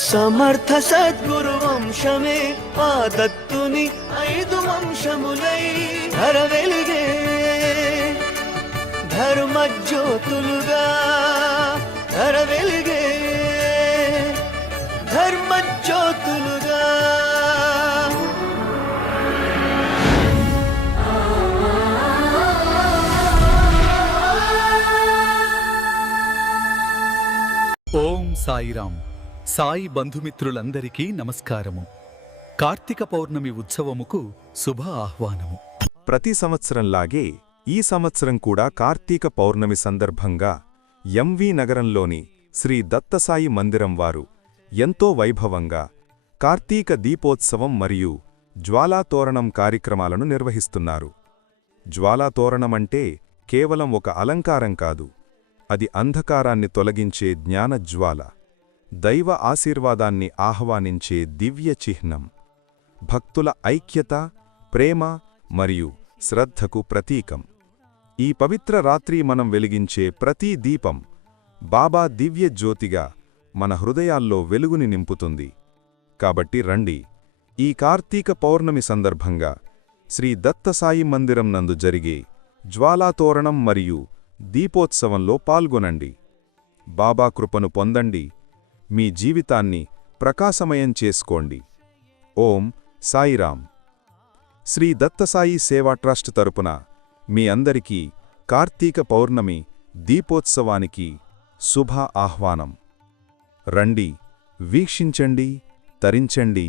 సమర్థ సద్గురు వంశమే ఆ దత్తుని ఐదు వంశములై ధర వెలిగే ధర్మజ్యోతులుగా ధర వెలిగే ధర్మజ్యోతులుగా. ఓం సాయిరాం సాయి బంధుమిత్రులందరికీ నమస్కారము. కార్తీక పౌర్ణమి ఉత్సవముకు శుభ ఆహ్వానము. ప్రతి సంవత్సరంలాగే ఈ సంవత్సరం కూడా కార్తీక పౌర్ణమి సందర్భంగా ఎంవి నగరంలోని శ్రీ దత్తసాయి మందిరం వారు ఎంతో వైభవంగా కార్తీక దీపోత్సవం మరియు జ్వాలాతోరణం కార్యక్రమాలను నిర్వహిస్తున్నారు. జ్వాలాతోరణమంటే కేవలం ఒక అలంకారం కాదు అది అంధకారాన్ని తొలగించే జ్ఞానజ్వాల దైవ ఆశీర్వాదాన్ని ఆహ్వానించే దివ్య చిహ్నం. భక్తుల ఐక్యత ప్రేమ మరియు శ్రద్ధకు ప్రతీకం. ఈ పవిత్ర రాత్రి మనం వెలిగించే ప్రతి దీపం బాబా దివ్య జ్యోతిగా మన హృదయాల్లో వెలుగుని నింపుతుంది. కాబట్టి రండి. ఈ కార్తీక పౌర్ణమి సందర్భంగా శ్రీ దత్తసాయి మందిరం నందు జరిగే జ్వాలాతోరణం మరియు దీపోత్సవంలో పాల్గొనండి. బాబా కృపను పొందండి. మీ జీవితాన్ని ప్రకాశమయం చేసుకోండి. ఓం సాయిరాం శ్రీ దత్తసాయి సేవా ట్రస్ట్ తరపున మీ అందరికీ కార్తీక పౌర్ణమి దీపోత్సవానికి శుభ ఆహ్వానం. రండి వీక్షించండి తరించండి